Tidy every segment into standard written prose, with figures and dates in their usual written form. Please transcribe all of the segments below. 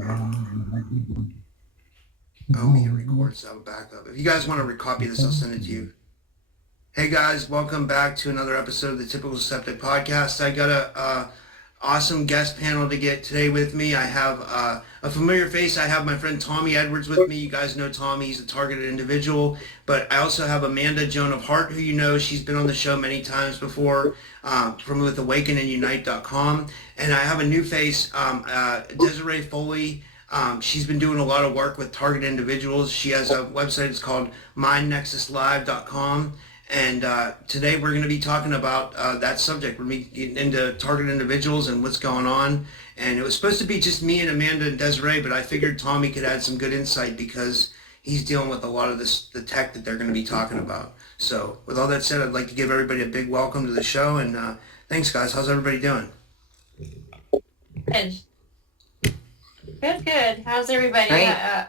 Oh, me, it records. I'll back up. If you guys want to recopy this, I'll send it to you. Hey guys, welcome back to another episode of the Typical Septic Podcast. I got a awesome guest panel to get today with me. I have a familiar face. I have my friend Tommy Edwards with me. You guys know Tommy. He's a targeted individual. But I also have Amanda Joan of Hart, who you know. She's been on the show many times before from with awakenandunite.com. And I have a new face, Deserie Foley. She's been doing a lot of work with targeted individuals. She has a website. It's called mindnexuslive.com. And today we're going to be talking about that subject. We're going to be getting into targeted individuals and what's going on. And it was supposed to be just me and Amanda and Deserie, but I figured Tommy could add some good insight because he's dealing with a lot of the tech that they're going to be talking about. So with all that said, I'd like to give everybody a big welcome to the show. And thanks, guys. How's everybody doing? Good. Good. How's everybody?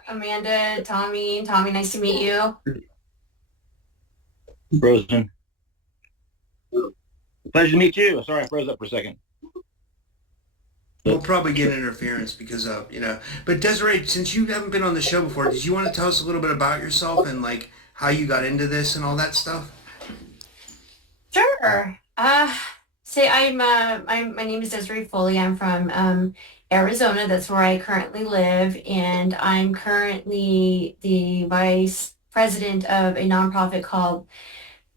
Amanda, Tommy, nice to meet you. Frozen. Pleasure to meet you. Sorry, I froze up for a second. We'll probably get interference because of, But Deserie, since you haven't been on the show before, did you want to tell us a little bit about yourself and like how you got into this and all that stuff? Sure. My name is Deserie Foley. I'm from Arizona. That's where I currently live, and I'm currently the vice president of a nonprofit called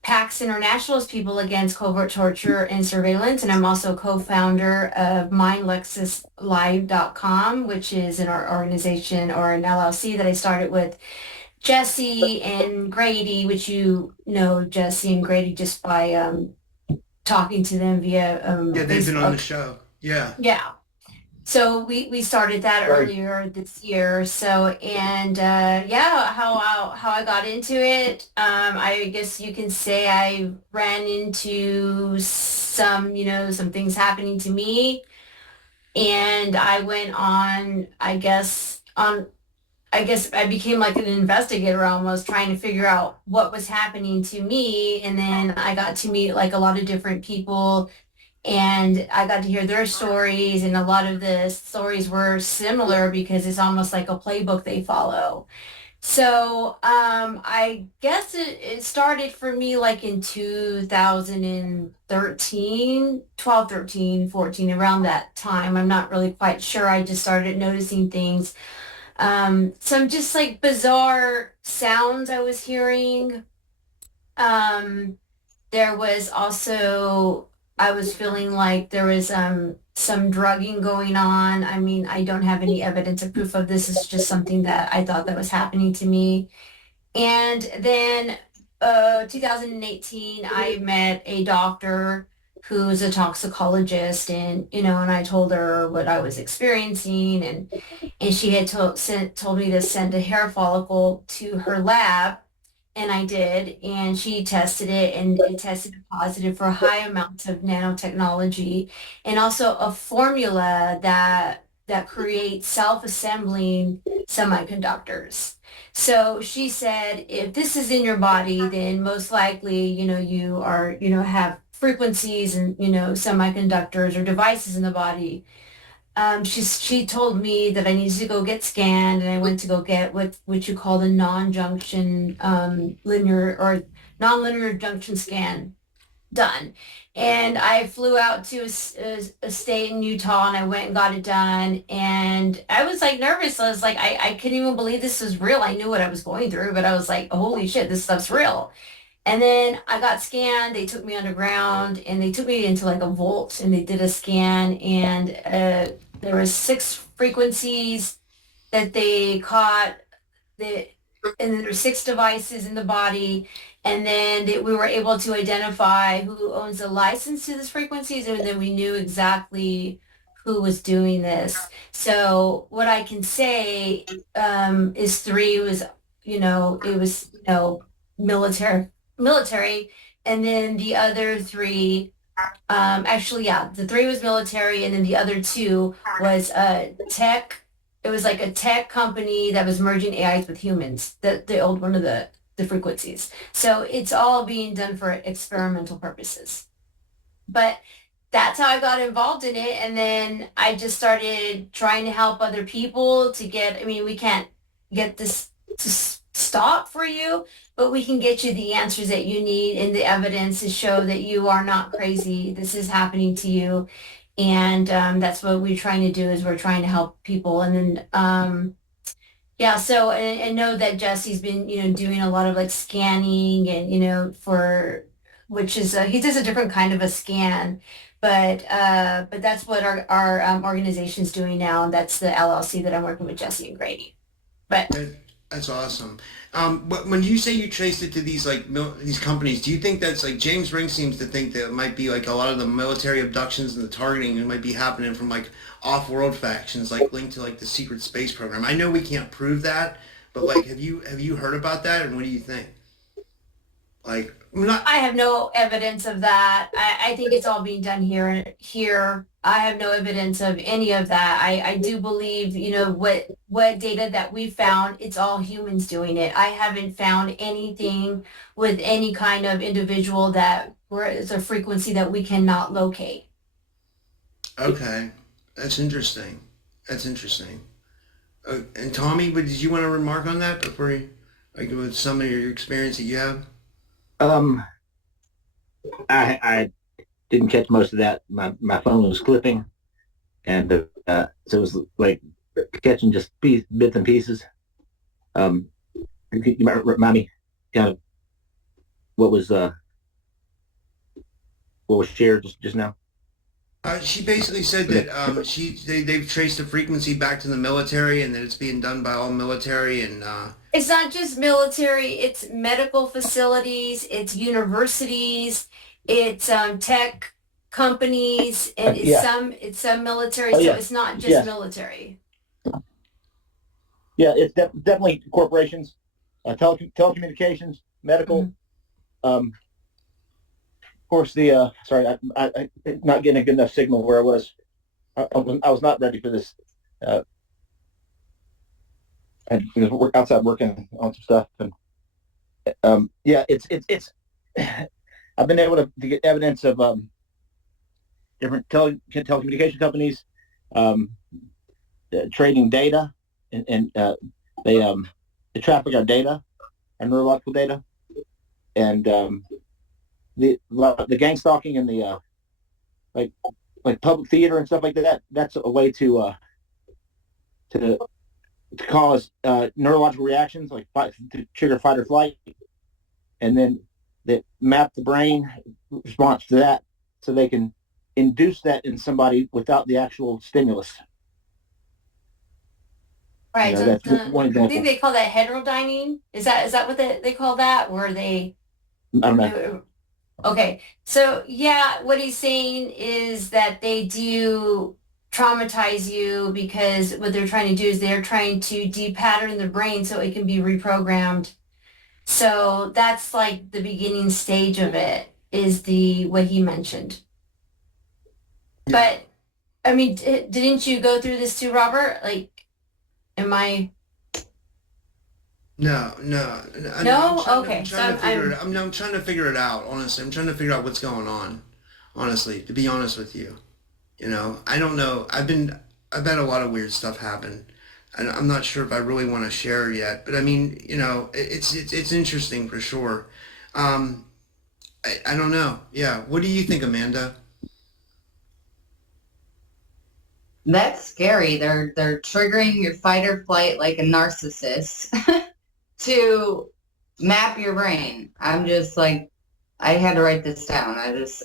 PAX International's People Against Covert Torture and Surveillance, and I'm also co-founder of mindnexuslive.com, which is an organization or an LLC that I started with Jesse and Grady, which you know Jesse and Grady just by talking to them via Yeah, they've Facebook. been on the show. Yeah. Yeah. So we started that earlier this year. So, and how I got into it, I guess you can say I ran into some things happening to me, and I went on, I guess I became like an investigator almost, trying to figure out what was happening to me. And then I got to meet like a lot of different people, and I got to hear their stories, and a lot of the stories were similar because it's almost like a playbook they follow. So I guess it started for me like in 2013, 12, 13, 14, around that time. I'm not really quite sure. I just started noticing things. Some just like bizarre sounds I was hearing. There was also, I was feeling like there was some drugging going on. I mean, I don't have any evidence or proof of this. It's just something that I thought that was happening to me. And then 2018, I met a doctor who's a toxicologist, and I told her what I was experiencing, and she had told me to send a hair follicle to her lab, and I did, and she tested it, and it tested positive for high amounts of nanotechnology, and also a formula that creates self-assembling semiconductors. So she said, if this is in your body, then most likely, you are, have frequencies and, semiconductors or devices in the body. She told me that I needed to go get scanned, and I went to go get what you call the non-junction linear or non-linear junction scan done. And I flew out to a state in Utah, and I went and got it done. And I was like nervous. I was like, I couldn't even believe this was real. I knew what I was going through, but I was like, holy shit, this stuff's real. And then I got scanned. They took me underground, and they took me into like a vault, and they did a scan, and there was 6 frequencies that they caught. And then there were 6 devices in the body, and then we were able to identify who owns the license to these frequencies, and then we knew exactly who was doing this. So what I can say is 3 was, it was, military, and then the other 3, the 3 was military, and then the other 2 was tech. It was like a tech company that was merging AIs with humans, that they owned one of the frequencies. So it's all being done for experimental purposes. But that's how I got involved in it. And then I just started trying to help other people to get, I mean, we can't get this to stop for you, but we can get you the answers that you need and the evidence to show that you are not crazy. This is happening to you. And that's what we're trying to do is we're trying to help people. And then, yeah, so and know that Jesse's been, doing a lot of like scanning and, for, which is, he does a different kind of a scan, but that's what our organization's doing now. And that's the LLC that I'm working with Jesse and Grady. But That's awesome. But when you say you traced it to these like these companies, do you think that's like James Ring seems to think that it might be like a lot of the military abductions and the targeting that might be happening from like off-world factions, like linked to like the secret space program? I know we can't prove that, but like, have you heard about that, and what do you think? Like, I'm not. I have no evidence of that. I think it's all being done here. I have no evidence of any of that. I do believe, what data that we found, it's all humans doing it. I haven't found anything with any kind of individual that where it's a frequency that we cannot locate. Okay, that's interesting. That's interesting. And Tommy, but did you want to remark on that before you, like, with some of your experience that you have? I didn't catch most of that. My phone was clipping, and so it was like catching just bits and pieces. You might remind me kind of what was shared just now. She basically said that they've traced the frequency back to the military, and that it's being done by all military, and It's not just military, it's medical facilities, it's universities, it's tech companies, and it's some military, so it's not just military. Yeah, it's definitely corporations, telecommunications, medical. Mm-hmm. Of course, sorry, I not getting a good enough signal where I was. I was not ready for this. I was outside working on some stuff, and it's. I've been able to get evidence of different telecommunication companies trading data, and they traffic our data, our neurological data, and the gang stalking and the like public theater and stuff like that. That's a way to cause neurological reactions, like to trigger fight or flight, and then they map the brain response to that, so they can induce that in somebody without the actual stimulus. Right. You know, So that's one I example. think they call that heterodyning. Is that what they call that? Where they? I don't know. Okay. So yeah, what he's saying is that they do traumatize you because what they're trying to do is they're trying to depattern the brain so it can be reprogrammed. So that's like the beginning stage of it is what he mentioned. Yeah. But I mean, didn't you go through this too, Robert? Like, am I? No. No? Okay. I'm trying to figure it out. Honestly, I'm trying to figure out what's going on. Honestly, to be honest with you, I don't know. I've had a lot of weird stuff happen, and I'm not sure if I really want to share yet. But I mean, it's interesting for sure. I don't know. Yeah. What do you think, Amanda? That's scary. They're triggering your fight or flight like a narcissist to map your brain. I'm just like, I had to write this down.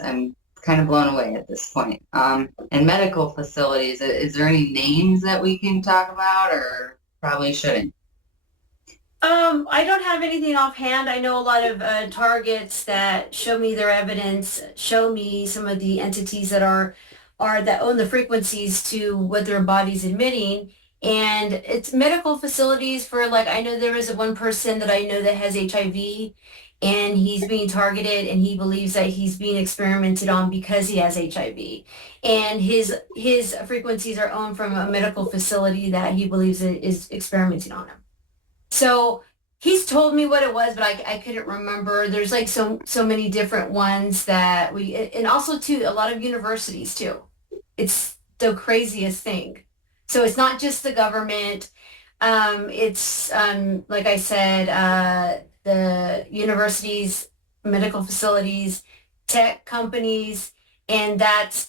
I'm kind of blown away at this point. And medical facilities, is there any names that we can talk about, or probably shouldn't? I don't have anything offhand. I know a lot of targets that show me their evidence, show me some of the entities that are that own the frequencies to what their body's emitting. And it's medical facilities for, like, I know there is one person that I know that has HIV, and he's being targeted, and he believes that he's being experimented on because he has HIV. And his frequencies are owned from a medical facility that he believes is experimenting on him. So He's told me what it was, but I couldn't remember. There's like so many different ones that and also too, a lot of universities too. It's the craziest thing. So it's not just the government. It's like I said, the universities, medical facilities, tech companies, and that's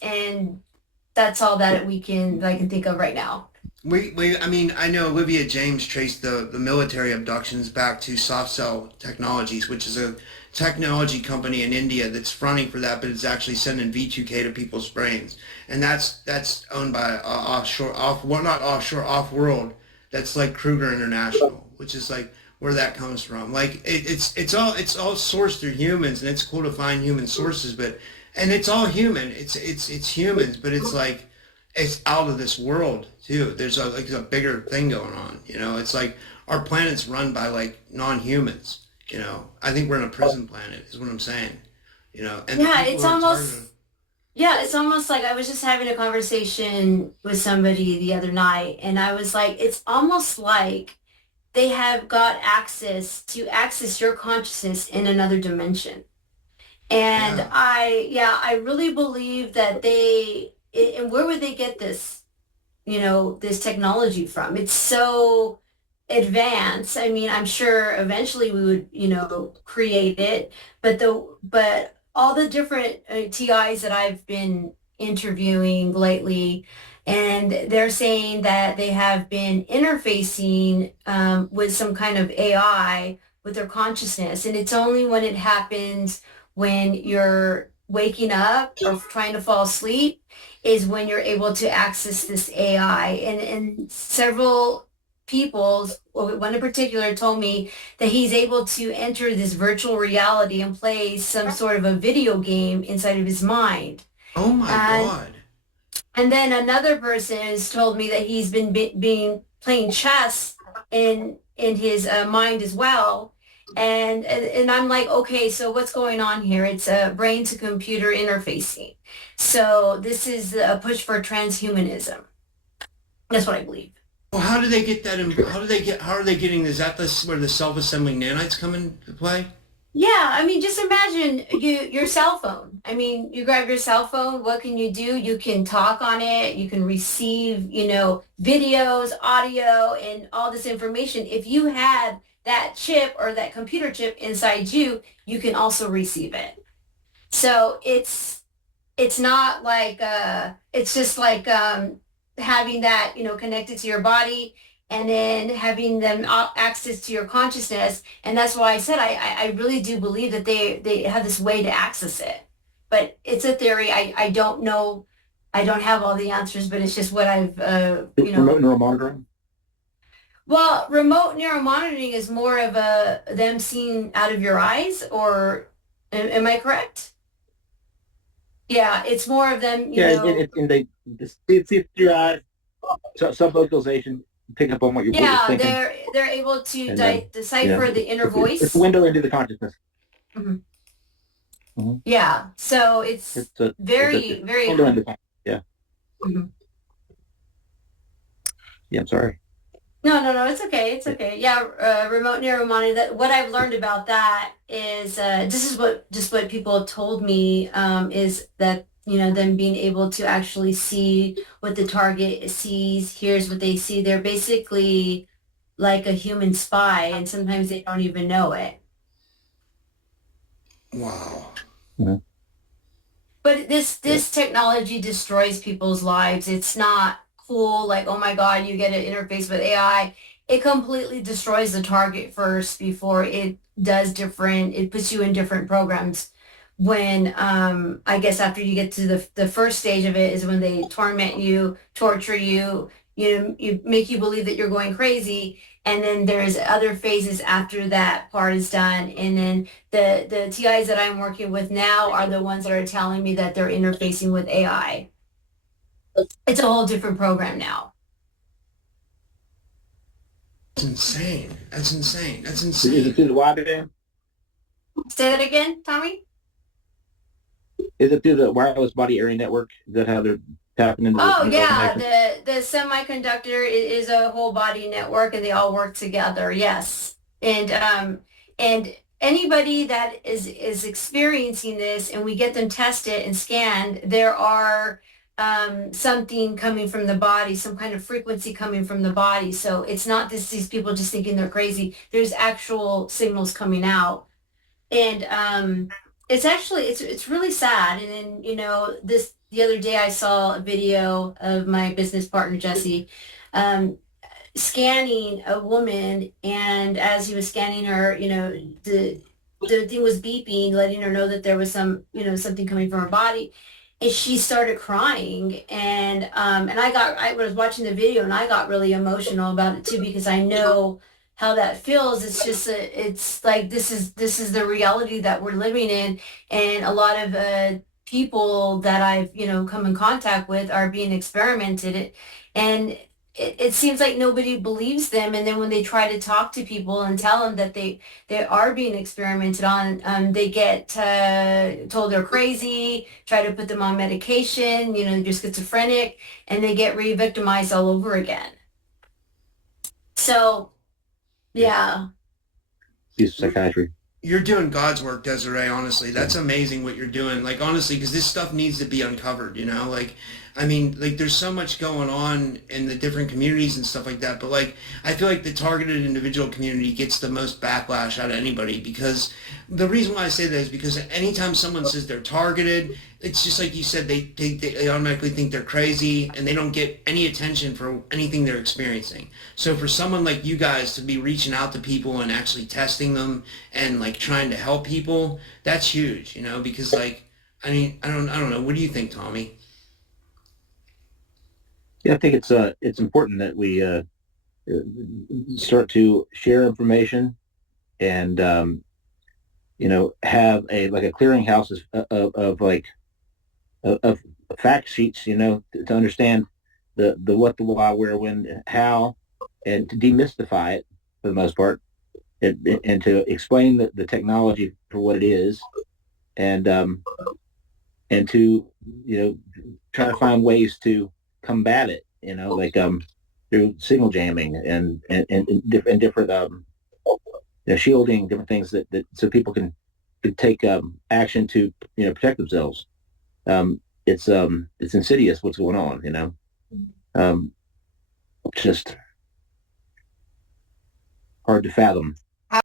all that I can think of right now. I mean, I know Olivia James traced the military abductions back to Soft Cell Technologies, which is a technology company in India that's fronting for that, but it's actually sending V2K to people's brains, and that's owned by not offshore, off world. That's like Kruger International, which is like where that comes from. Like it's all sourced through humans, and it's cool to find human sources, but and it's all human. It's humans, but it's like it's out of this world too. There's a bigger thing going on. It's like our planet's run by like non-humans. I think we're in a prison planet, is what I'm saying. And Yeah, it's almost like I was just having a conversation with somebody the other night, and I was like, it's almost like they have got access your consciousness in another dimension. And Yeah. I really believe that and where would they get this, this technology from? It's so advanced. I mean, I'm sure eventually we would, create it, but all the different TIs that I've been interviewing lately, and they're saying that they have been interfacing with some kind of AI with their consciousness, and it's only when it happens when you're waking up or trying to fall asleep is when you're able to access this AI. And several people, one in particular, told me that he's able to enter this virtual reality and play some sort of a video game inside of his mind. Oh my And God. and then another person has told me that he's been being playing chess in his mind as well. And I'm like, okay, so what's going on here? It's a brain to computer interfacing. So this is a push for transhumanism. That's what I believe. Well, how do they get that? How are they getting? Is that where the self-assembling nanites come into play? Yeah, I mean, just imagine your cell phone. I mean, you grab your cell phone, what can you do? You can talk on it, you can receive, videos, audio, and all this information. If you had that chip or that computer chip inside you, you can also receive it. So it's not like it's just like having that, connected to your body, and then having them access to your consciousness. And that's why I said I really do believe that they have this way to access it. But it's a theory. I don't know. I don't have all the answers, but it's just what I've, Remote neural monitoring. Well, remote neuromonitoring is more of them seeing out of your eyes, or am I correct? Yeah, it's more of them, And they see through your eyes, sub-vocalization, pick up on what you're thinking. they're able to And decipher the inner voice. It's a window into the consciousness. Mhm. Mm-hmm. Yeah, so it's very, very. Window into consciousness. Yeah. Mhm. Yeah, I'm sorry. No, it's okay. It's okay. Yeah, remote neuromonitoring. What I've learned about that is this is what people have told me is that them being able to actually see what the target sees, hears what they see. They're basically like a human spy, and sometimes they don't even know it. Wow. Mm-hmm. But this technology destroys people's lives. It's not cool, like, oh my God, you get an interface with AI. It completely destroys the target first before it puts you in different programs. When I guess after you get to the first stage of it is when they torment you, torture you, you make you believe that you're going crazy. And then there's other phases after that part is done. And then the TIs that I'm working with now are the ones that are telling me that they're interfacing with AI. It's a whole different program now. That's insane. That's insane. That's Is it insane. through the wideband? Say that again, Tommy? Is it through the wireless body area network? Is that how they're tapping into Oh the yeah, information? the semiconductor is a whole body network, and they all work together. Yes. And anybody that is experiencing this and we get them tested and scanned, there are something coming from the body, some kind of frequency coming from the body. So it's not these people just thinking they're crazy. There's actual signals coming out. And it's actually it's really sad. And then, the other day I saw a video of my business partner Jesse scanning a woman, and as he was scanning her, the thing was beeping, letting her know that there was something coming from her body, and she started crying. And I was watching the video and I got really emotional about it too, because I know how that feels. It's just it's like this is the reality that we're living in, and a lot of people that I've come in contact with are being experimented, and it seems like nobody believes them. And then when they try to talk to people and tell them that they are being experimented on, they get told they're crazy, try to put them on medication, they're schizophrenic, and they get re-victimized all over again. So, yeah. Use psychiatry. You're doing God's work, Desiree, honestly. That's amazing what you're doing. Like, honestly, because this stuff needs to be uncovered, Like, I mean, like, there's so much going on in the different communities and stuff like that. But, like, I feel like the targeted individual community gets the most backlash out of anybody, because the reason why I say that is because anytime someone says they're targeted, it's just like you said, they automatically think they're crazy, and they don't get any attention for anything they're experiencing. So for someone like you guys to be reaching out to people and actually testing them and like trying to help people, that's huge, because like, I mean, I don't know. What do you think, Tommy? Yeah, I think it's important that we start to share information and have a clearinghouse of fact sheets, to understand the what, the why, where, when, how, and to demystify it for the most part, and to explain the technology for what it is, and to try to find ways to combat it, through signal jamming and different shielding, different things that so people can take action to protect themselves. It's insidious what's going on, just hard to fathom.